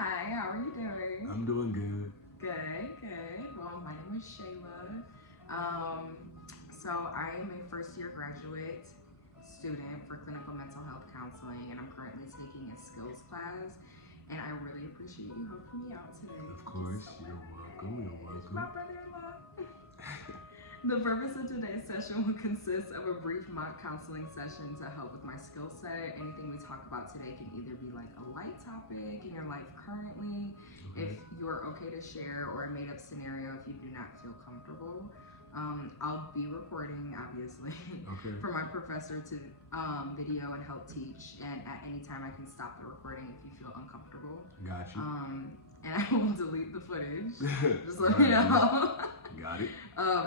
Hi, how are you doing? I'm doing good. Good. Well, my name is Shayla. Um, so I am a first year graduate student for clinical mental health counseling, and I'm currently taking a skills class. And I really appreciate you helping me out today. Of Thank you course, so you're welcome. You're much. welcome. My brother-in-law. The purpose of today's session will consist of a brief mock counseling session to help with my skill set. Anything we talk about today can either be like a light topic in your life currently, if you're okay to share, or a made-up scenario if you do not feel comfortable. I'll be recording, obviously, for my professor to video and help teach. And at any time, I can stop the recording if you feel uncomfortable. Got you. And I will delete the footage. Just let me know. Got it.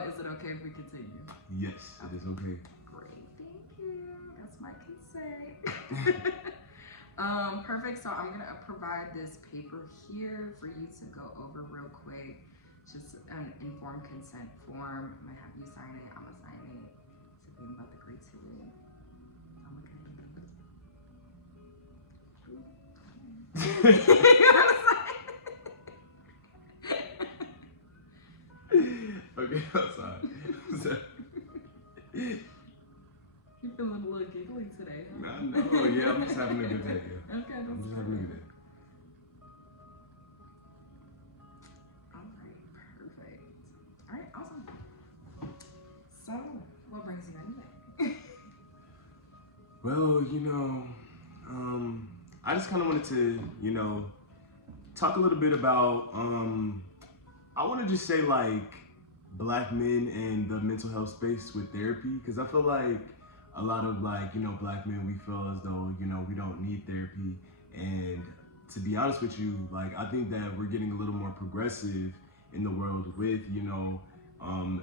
Is it okay if we continue? Yes, it is okay. Great, thank you. That's my consent. Perfect. So I'm gonna provide this paper here for you to go over real quick. Just an informed consent form. I'm gonna have you sign it. I'm gonna sign it. So I'm about to agree to it. I'm gonna Okay, outside. You feeling a little giggly today, huh? No, yeah, I'm just having a good day. Yeah. Okay, I'm that's just having a good day. Alright, perfect. Alright, awesome. So, what brings you in today? Well, I just kind of wanted to, talk a little bit about, I want to just say like Black men and the mental health space with therapy, because I feel like a lot of Black men, we feel as though, we don't need therapy. And to be honest with you, like, I think that we're getting a little more progressive in the world with,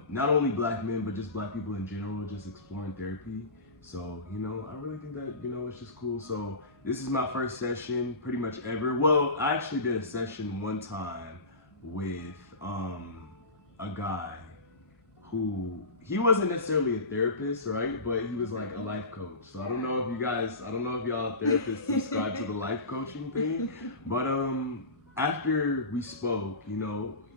not only Black men, but just Black people in general, just exploring therapy. So, I really think that, it's just cool. So this is my first session pretty much ever. Well, I actually did a session one time with a guy who, he wasn't necessarily a therapist, right? But he was like a life coach. So I don't know if y'all therapists subscribe to the life coaching thing. But after we spoke,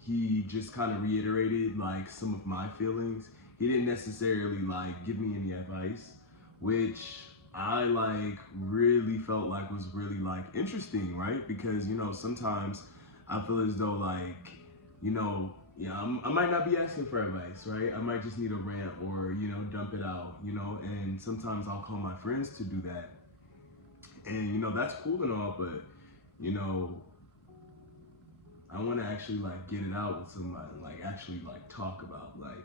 he just kind of reiterated like some of my feelings. He didn't necessarily like give me any advice, which I like really felt like was really like interesting, right? Because sometimes I feel as though like, I might not be asking for advice, right? I might just need a rant or, dump it out, and sometimes I'll call my friends to do that. And, that's cool and all, but, I want to actually like get it out with somebody, like actually like talk about like,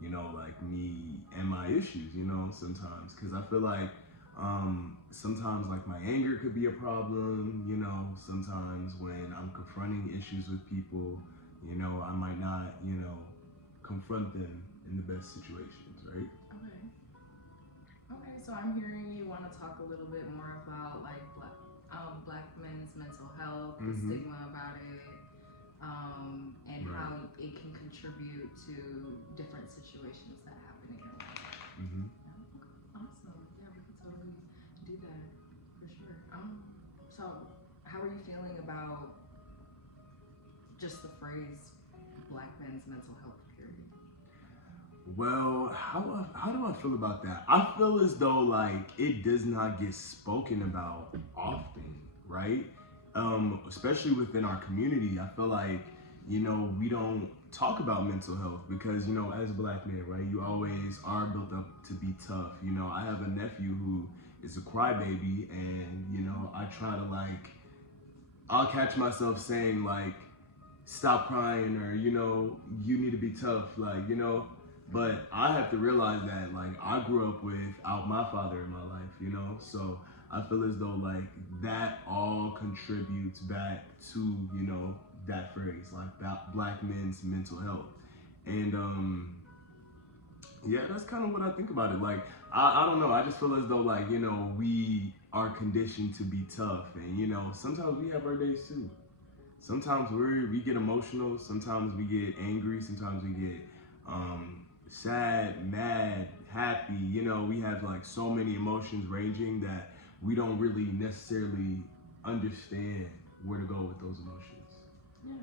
like me and my issues, sometimes. Cause I feel like, sometimes like my anger could be a problem, sometimes when I'm confronting issues with people, I might not, confront them in the best situations, right? Okay, so I'm hearing you want to talk a little bit more about like Black men's mental health, the stigma about it, and how it can contribute to different situations that happen in your life. Awesome. Yeah, we can totally do that for sure. So how are you feeling about just the phrase Black men's mental health, period? Well, how do I feel about that? I feel as though like it does not get spoken about often, right? Especially within our community, I feel like we don't talk about mental health because as Black men, right, you always are built up to be tough. I have a nephew who is a crybaby, and I try to like, I'll catch myself saying like, stop crying, or you need to be tough, like but I have to realize that like I grew up without my father in my life, so I feel as though like that all contributes back to that phrase, like that Black men's mental health. And yeah, that's kind of what I think about it. Like I don't know, I just feel as though like we are conditioned to be tough, and sometimes we have our days too. Sometimes we get emotional, sometimes we get angry, sometimes we get sad, mad, happy. We have like so many emotions ranging that we don't really necessarily understand where to go with those emotions. Yeah,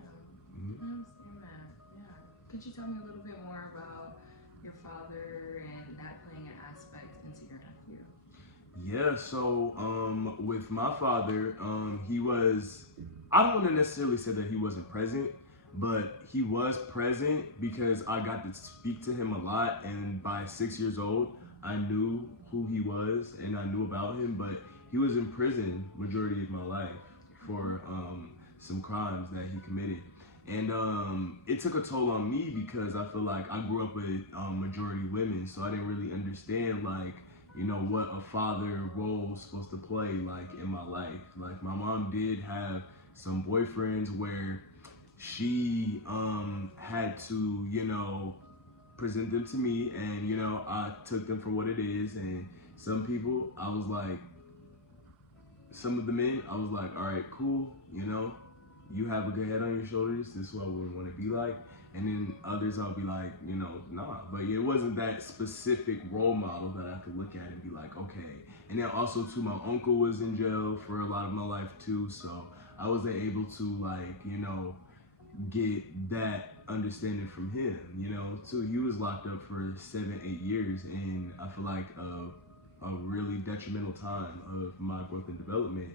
Mhm. I understand that. Yeah. Could you tell me a little bit more about your father and that playing an aspect into your nephew? Yeah, so with my father, he was, I don't want to necessarily say that he wasn't present, but he was present because I got to speak to him a lot. And by 6 years old, I knew who he was and I knew about him, but he was in prison majority of my life for some crimes that he committed. And it took a toll on me because I feel like I grew up with majority women, so I didn't really understand like, you know, what a father role is supposed to play like in my life. Like my mom did have some boyfriends where she had to, you know, present them to me, and you know, I took them for what it is. And some people I was like, some of the men I was like, all right, cool, you know, you have a good head on your shoulders, this is what I would want to be like. And then others I'll be like, you know, nah. But it wasn't that specific role model that I could look at and be like, okay. And then also too, my uncle was in jail for a lot of my life too, so I wasn't able to like, you know, get that understanding from him, you know. Too, he was locked up for 7-8 years, and I feel like a really detrimental time of my growth and development,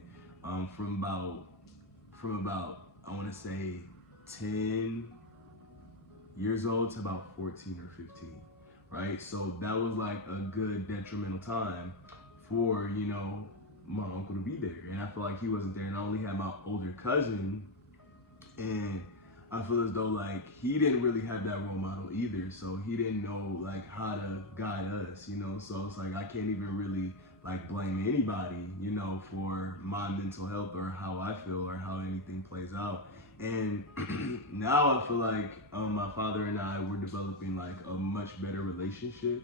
from about I want to say 10 years old to about 14 or 15, right? So that was like a good detrimental time for, you know, my uncle to be there. And I feel like he wasn't there, and I only had my older cousin, and I feel as though like he didn't really have that role model either, so he didn't know like how to guide us, you know. So it's like I can't even really like blame anybody, you know, for my mental health or how I feel or how anything plays out. And now I feel like my father and I were developing like a much better relationship,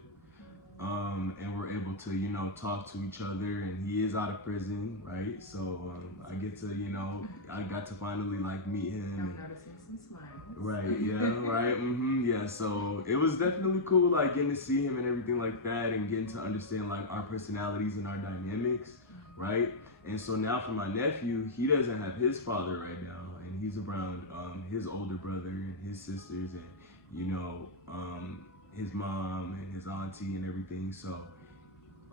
and we're able to, you know, talk to each other. And he is out of prison, right? So I get to, you know, I got to finally like meet him. I'm noticing some smiles. Right, yeah, right, yeah. So it was definitely cool, like getting to see him and everything like that, and getting to understand like our personalities and our dynamics, right? And so now for my nephew, he doesn't have his father right now, and he's around his older brother and his sisters, and you know, his mom and his auntie and everything. So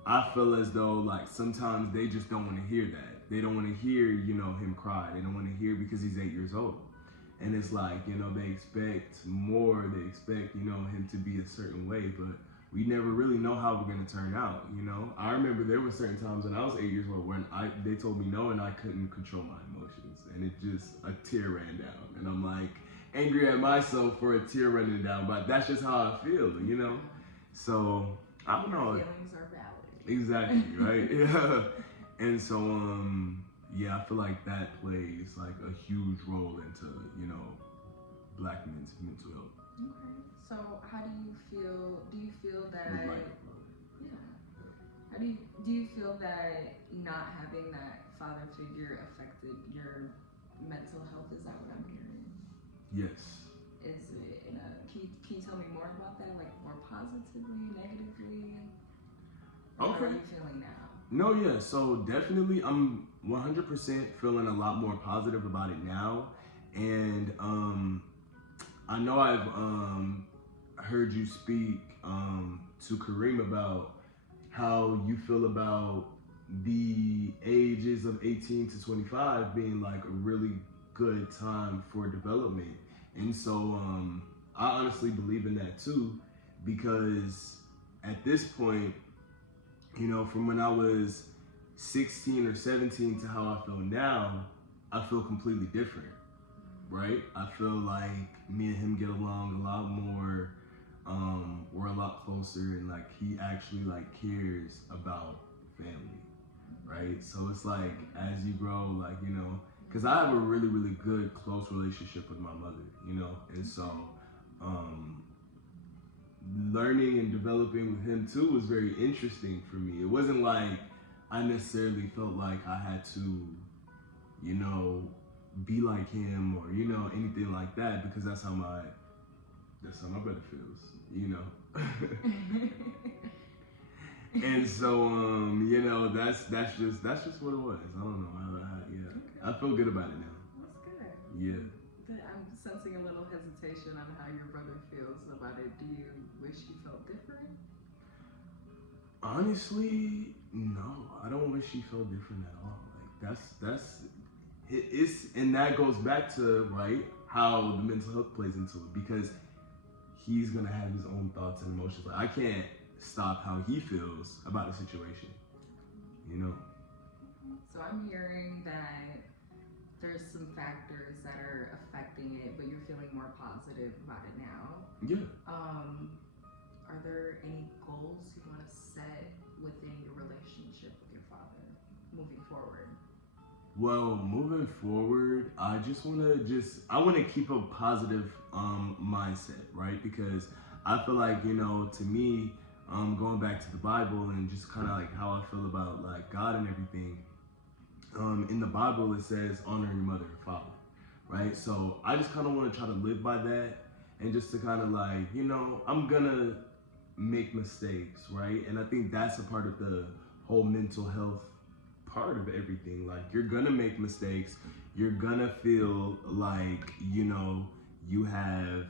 I feel as though like sometimes they just don't want to hear that. They don't want to hear, you know, him cry. They don't want to hear because he's 8 years old. And it's like, you know, they expect more. They expect, you know, him to be a certain way, but we never really know how we're gonna turn out, you know. I remember there were certain times when I was 8 years old when they told me no and I couldn't control my emotions, and it just a tear ran down, and I'm like angry at myself for a tear running down, but that's just how I feel, you know. So I don't know. Feelings are valid. Exactly, right? Yeah. And so yeah, I feel like that plays like a huge role into, you know, Black men's mental health. Okay. So how do you feel? Do you feel that? Yeah. How do you feel that not having that father figure affected your mental health? Is that what I'm hearing? Yes. Is it in a? Can you tell me more about that? Like more positively, negatively? How are you feeling now? No, yeah. So definitely, I'm 100% feeling a lot more positive about it now, and I know I've heard you speak to Kareem about how you feel about the ages of 18 to 25 being like a really good time for development. And so I honestly believe in that too, because at this point, you know, from when I was 16 or 17 to how I feel now, I feel completely different, right? I feel like me and him get along a lot more. We're a lot closer, and like he actually like cares about family, right? So it's like as you grow, like, you know, because I have a really, really good close relationship with my mother, you know, and so learning and developing with him too was very interesting for me. It wasn't like I necessarily felt like I had to, you know, be like him or, you know, anything like that, because that's how my brother feels, you know. And so you know, that's just what it was. I don't know. Yeah, I feel good about it now. Yeah. I'm sensing a little hesitation on how your brother feels about it. Do you wish he felt different? Honestly, no. I don't wish he felt different at all. Like it's and that goes back to right how the mental health plays into it because he's gonna have his own thoughts and emotions. Like I can't stop how he feels about the situation. You know. So I'm hearing that there's some factors that are affecting it, but you're feeling more positive about it now. Yeah. Are there any goals you want to set within your relationship with your father moving forward? Well, moving forward, I want to keep a positive mindset, right? Because I feel like, to me, going back to the Bible and just kind of like how I feel about like God and everything, in the Bible it says honor your mother and father, right? So I just kind of want to try to live by that and just to kind of like, I'm gonna make mistakes, right? And I think that's a part of the whole mental health part of everything. Like you're gonna make mistakes, you're gonna feel like you have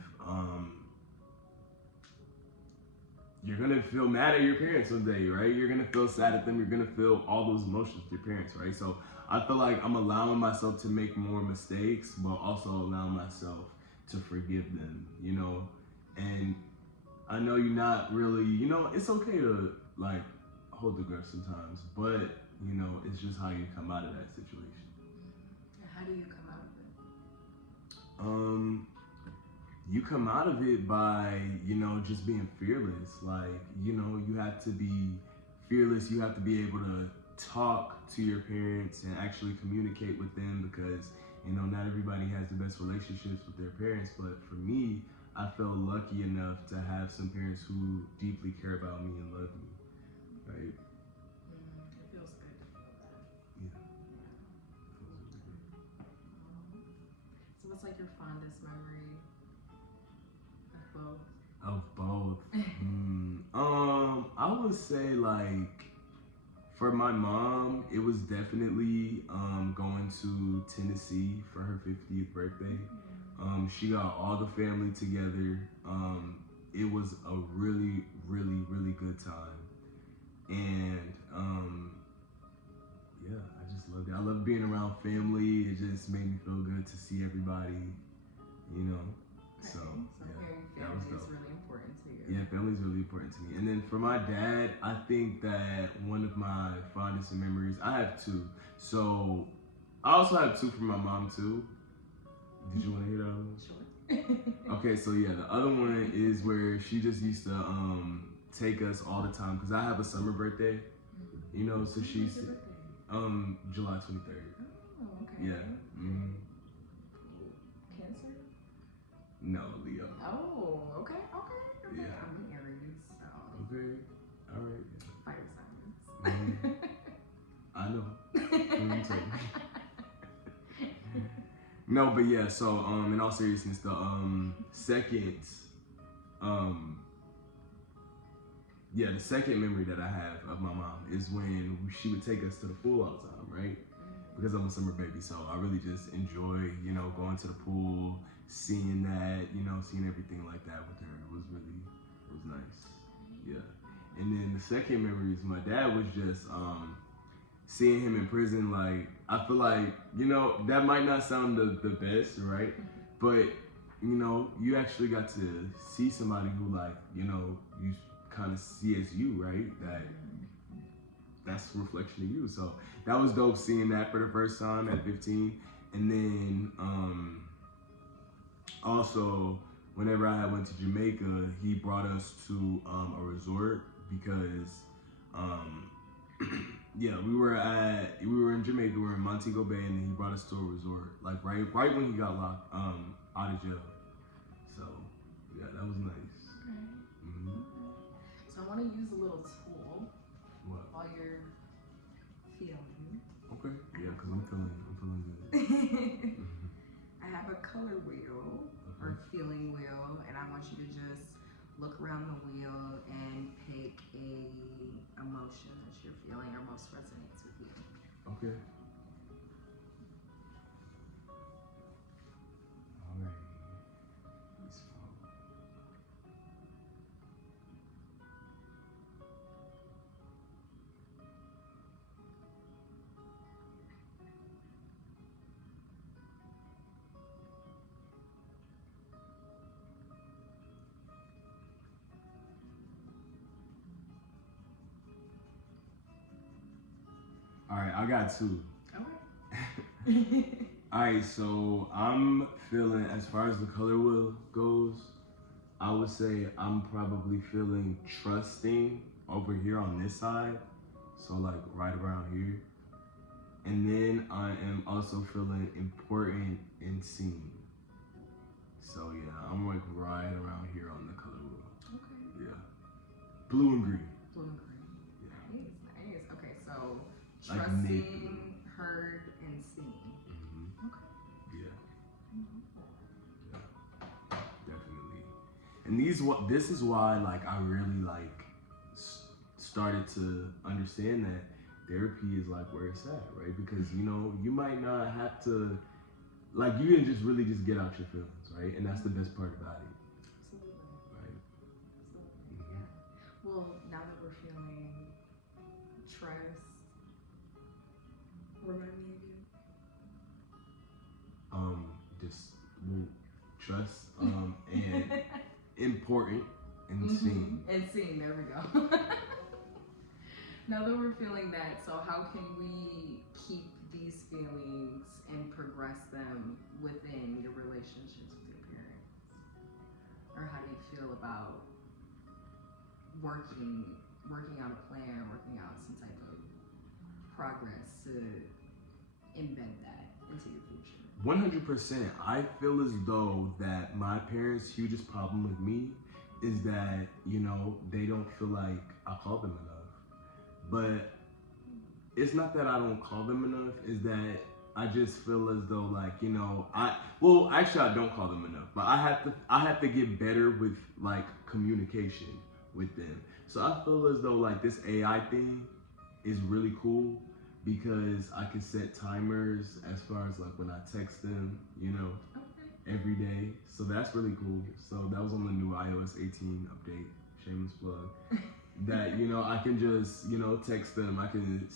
you're gonna feel mad at your parents someday, right? You're gonna feel sad at them, you're gonna feel all those emotions with your parents, right? So I feel like I'm allowing myself to make more mistakes, but also allowing myself to forgive them, and I know you're not really, it's okay to like hold the grudge sometimes, but it's just how you come out of that situation. How do you come out of it? You come out of it by, just being fearless. Like, you have to be fearless. You have to be able to talk to your parents and actually communicate with them because, not everybody has the best relationships with their parents. But for me, I felt lucky enough to have some parents who deeply care about me and love me, right? It feels good to feel that. Yeah. So what's like your fondest memory of both? Of both. I would say like for my mom, it was definitely going to Tennessee for her 50th birthday. She got all the family together. It was a really, really, really good time. And yeah, I just loved it. I love being around family. It just made me feel good to see everybody, So yeah, that was family is dope. really important to you. Yeah, family's really important to me. And then for my dad, I think that one of my fondest memories, I have two. So I also have two from my mom too. Did you want to hear that one? Sure. Okay, so yeah, the other one is where she just used to take us all the time because I have a summer birthday, so she used to, July 23rd. Oh, okay. Yeah. Mm-hmm. Cancer? No, Leo. Oh, okay. Yeah. I'm an Aries, so. Okay. All right. Fire signs. I know. Let me tell you. No, but yeah. So, in all seriousness, the the second memory that I have of my mom is when she would take us to the pool all the time, right? Because I'm a summer baby, so I really just enjoy, going to the pool, seeing that, seeing everything like that with her. It was nice. Yeah. And then the second memory is my dad was just seeing him in prison. Like, I feel like, that might not sound the best, right? But, you actually got to see somebody who like, you kind of see as you, right? That's a reflection of you. So that was dope seeing that for the first time at 15. And then also whenever I went to Jamaica, he brought us to a resort because we were in Jamaica, we were in Montego Bay, and then he brought us to a resort like right when he got locked out of jail. So yeah, that was nice. Mm-hmm. So I want to use a little tool. What? While you're feeling. Okay. Yeah, because I'm feeling good. I have a color wheel or feeling wheel, and I want you to just look around the wheel and pick a emotion that you're feeling or most resonates with you. Okay. All right, I got two. Okay. All right, so I'm feeling, as far as the color wheel goes, I would say I'm probably feeling trusting over here on this side. So like right around here. And then I am also feeling important and seen. So yeah, I'm like right around here on the color wheel. Okay. Yeah. Blue and green. Blue and green. Yeah. Nice. Okay, so Like trusting, heard, and seen. Mm-hmm. Okay. Yeah. Definitely. And this is why like I really like started to understand that therapy is like where it's at, right? Because you know, you might not have to, like, you can just really just get out your feelings, right? And that's the best part about it, Absolutely. right? Absolutely. Mhm. Yeah. Well, now that we're feeling trust, remind me Just trust, and important and seen. And seen, there we go. Now that we're feeling that, so how can we keep these feelings and progress them within your relationships with your parents? Or how do you feel about working out a plan, working out some type of progress to embed that into your future? 100%. I feel as though that my parents' hugest problem with me is that, you know, they don't feel like I call them enough. But it's not that I don't call them enough, is that I just feel as though, like, you know, actually I don't call them enough, but I have to get better with like communication with them. So I feel as though like this AI thing is really cool because I can set timers as far as like when I text them, you know, every day. So that's really cool. So that was on the new iOS 18 update, shameless plug. That, you know, I can just, you know, text them. I can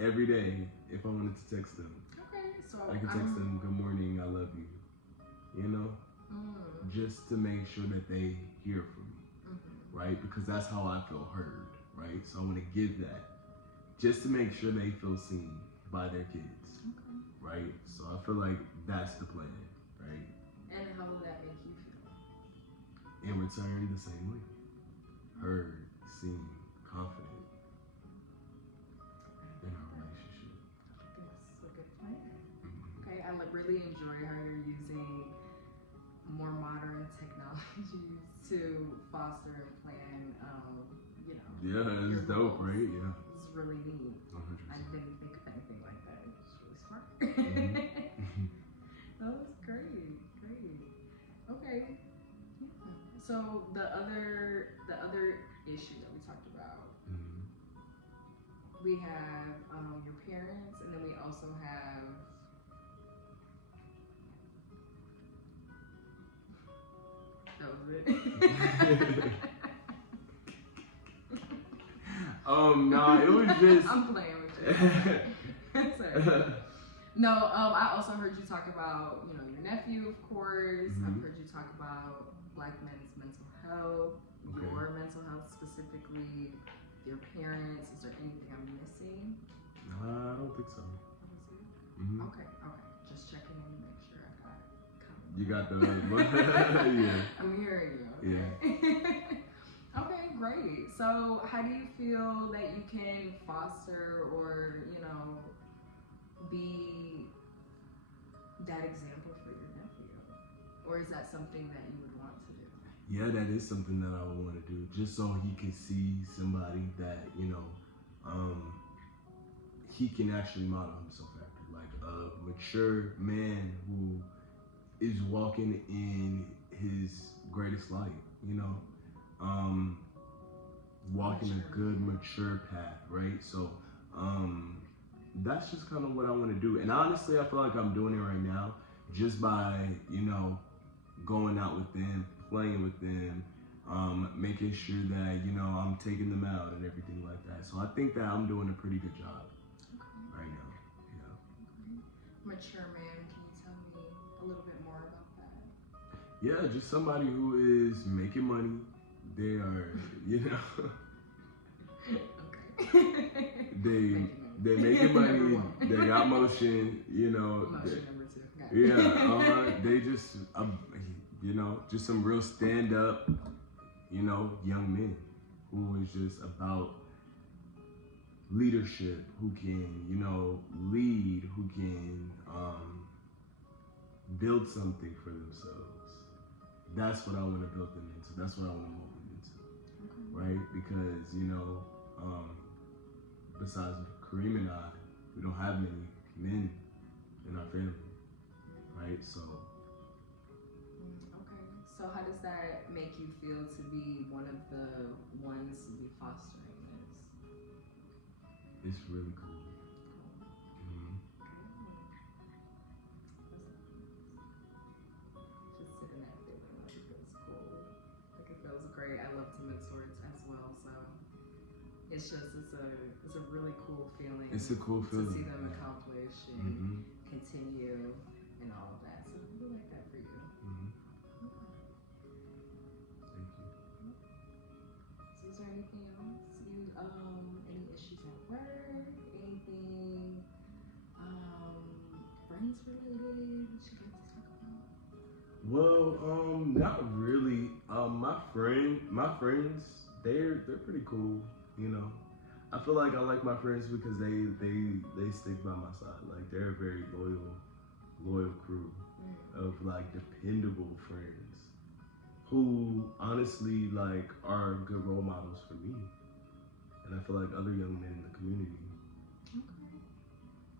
every day if I wanted to text them. Okay, so I can text them, good morning, I love you. You know, just to make sure that they hear from me, right? Because that's how I feel heard, right? So I want to give that just to make sure they feel seen by their kids, right? So I feel like that's the plan, right? And how will that make you feel? In return, the same way. Heard, seen, confident in our relationship. I think this is a good plan. Okay, I really enjoy how you're using more modern technologies to foster and plan, you know. Yeah, your it's dope, goals. right? Yeah. This is really neat. 100%. I didn't think of anything like that. It's really smart. That was great. Okay. Yeah. So the other issue that we talked about, we have your parents, and then we also have that was it. No, it was just. I'm playing with you. Sorry. No, I also heard you talk about, you know, your nephew, of course. I've heard you talk about Black men's mental health, your mental health specifically, your parents. Is there anything I'm missing? I don't think so. Okay. Just checking in to make sure I got covered. You got the yeah. I'm hearing you. Okay. Yeah. Okay, great. So how do you feel that you can foster or, you know, be that example for your nephew? Or is that something that you would want to do? Yeah, that is something that I would want to do, just so he can see somebody that, you know, he can actually model himself after, like a mature man who is walking in his greatest light, you know, walking a good, mature path, right? So, that's just kind of what I want to do. And honestly, I feel like I'm doing it right now just by, you know, going out with them, playing with them, making sure that, you know, I'm taking them out and everything like that. So I think that I'm doing a pretty good job right now. Mature man, can you tell me a little bit more about that? Yeah, just somebody who is making money. They are, you know, Okay. they Making money. They making Number money. one. They got motion. You know. Motion number 2. Got it. Yeah. They just, you know, just some real stand up, you know, young men who is just about leadership, who can, you know, lead, who can build something for themselves. That's what I want to build them into. That's what I want to mold them into, right? Because, you know, besides Kareem and I, we don't have many men in our family, right? So. Okay. So how does that make you feel to be one of the ones to be fostering this? It's really cool. Mm-hmm. Just sitting that feeling like it feels cool. Like it feels great. I love to mentor as well, so it's a really cool feeling. It's a cool feeling. To see them accomplish and continue and all of that. So I really like that for you. Mm-hmm. Thank you. So is there anything else? Any issues at work? Anything friends related you'd like to talk about? Well, not really. My friends, they're pretty cool. You know, I feel like I like my friends because they stick by my side. Like they're a very loyal crew of like dependable friends who honestly like are good role models for me. And I feel like other young men in the community. Okay.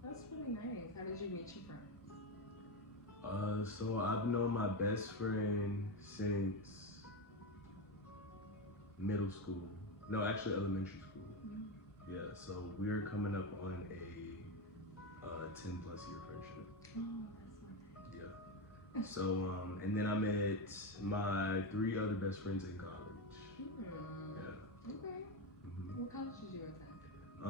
That's really nice. How did you meet your friends? So I've known my best friend since middle school. No, actually elementary school. Mm-hmm. Yeah, so we're coming up on a 10+ year friendship. Oh, that's nice. Yeah. So, and then I met my 3 other best friends in college. Yeah. Okay. Mm-hmm. What college did you go to?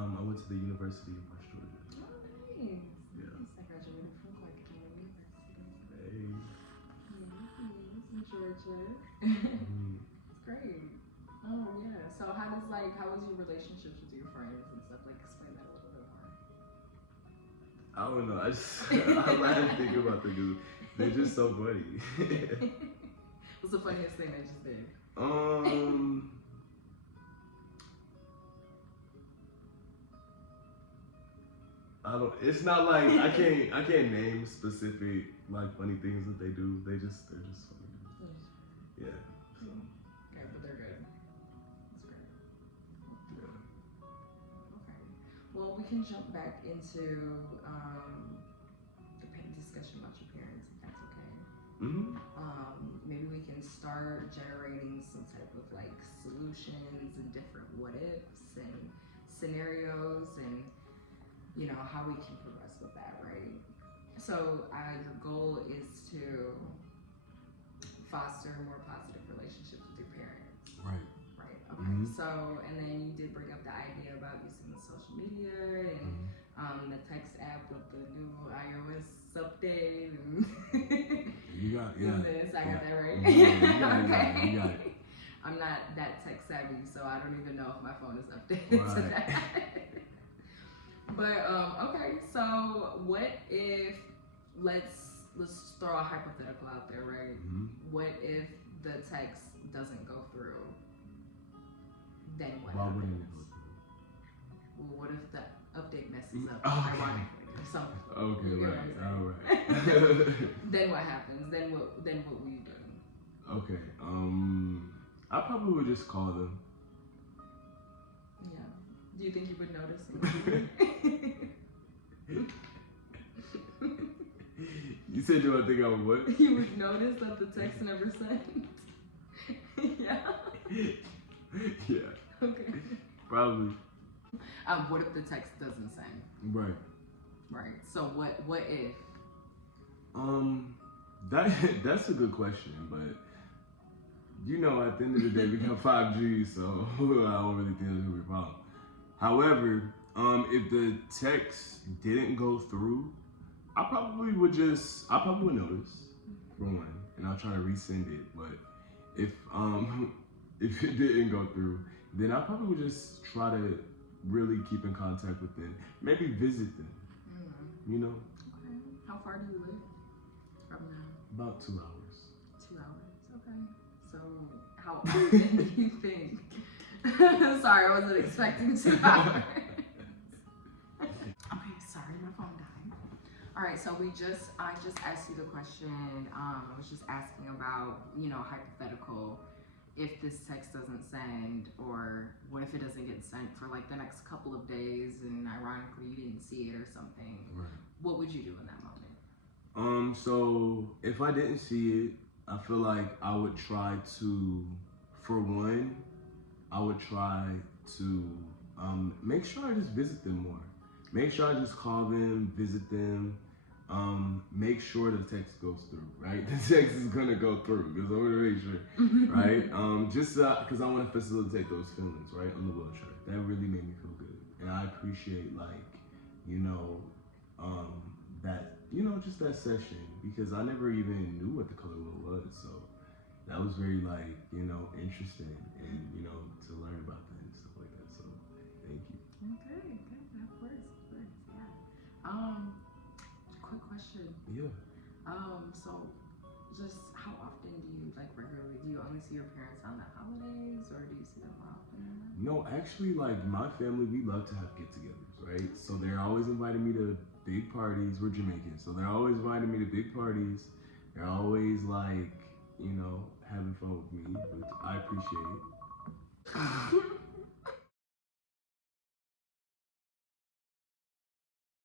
I went to the University of West Georgia. Oh, nice. Yeah. Nice. I graduated from Clark County University. Hey. In Georgia. Mhm. It's great. Oh yeah. So how was your relationships with your friends and stuff? Like explain that a little bit more. I don't know. I like to think about the dude. They're just so funny. What's the funniest thing they just did? It's not like I can't name specific like funny things that they do. They're just funny. Yeah. So. Okay, but they're good. That's great. Yeah. Okay. Well, we can jump back into the discussion about your parents, if that's okay. Mhm. Maybe we can start generating some type of like solutions and different what ifs and scenarios and you know how we can progress with that, right? So your goal is to foster more positive relationships with your parents. Right. Right. Okay. So, and then you did bring up the idea about using the social media and the text app with the new iOS update and You got this. I got that right. You got it. I'm not that tech savvy, so I don't even know if my phone is updated to that. But okay. So, what if let's throw a hypothetical out there, right? Mm-hmm. What if the text doesn't go through? Then what Why happens? wouldn't it go Well, what if the update messes up, Okay. ironically, or something? through? Okay, You get right. what I'm All right. Then what happens? Then what will you do? Okay. I probably would just call them. Yeah. Do you think you would notice? You said do I think I would what? You would notice that the text never sent. Yeah. Yeah. Okay. Probably. What if the text doesn't send? Right. Right. So what if? That's a good question, but you know, at the end of the day, we got 5G, so I don't really think there's gonna be a problem. However, if the text didn't go through, I probably would notice for one, and I'll try to resend it. But if it didn't go through, then I probably would just try to really keep in contact with them. Maybe visit them. You know. Okay. How far do you live from now? About 2 hours. 2 hours. Okay. So how often do you think? Sorry, I wasn't expecting 2 hours. Okay, sorry, my phone died. All right, so I just asked you the question. I was just asking about, hypothetical, if this text doesn't send, or what if it doesn't get sent for like the next couple of days, and ironically you didn't see it or something. Right. What would you do in that moment? So if I didn't see it, I feel like I would try to, for one, I would try to make sure I just visit them more. Make sure I just call them, visit them. Make sure the text goes through, right? The text is gonna go through because I want to make sure, right? Just because I want to facilitate those feelings, right, on the wheelchair. That really made me feel good, and I appreciate that, just that session because I never even knew what the color wheel was, so that was very interesting and to learn about that and stuff like that. So thank you. Okay, good. Of course, yeah. Quick question. Yeah. So just how often do you regularly, do you only see your parents on the holidays or do you see them more often? No, actually, my family, we love to have get-togethers, right? So they're always inviting me to big parties. We're Jamaican, so they're always inviting me to big parties. They're always having fun with me, which I appreciate.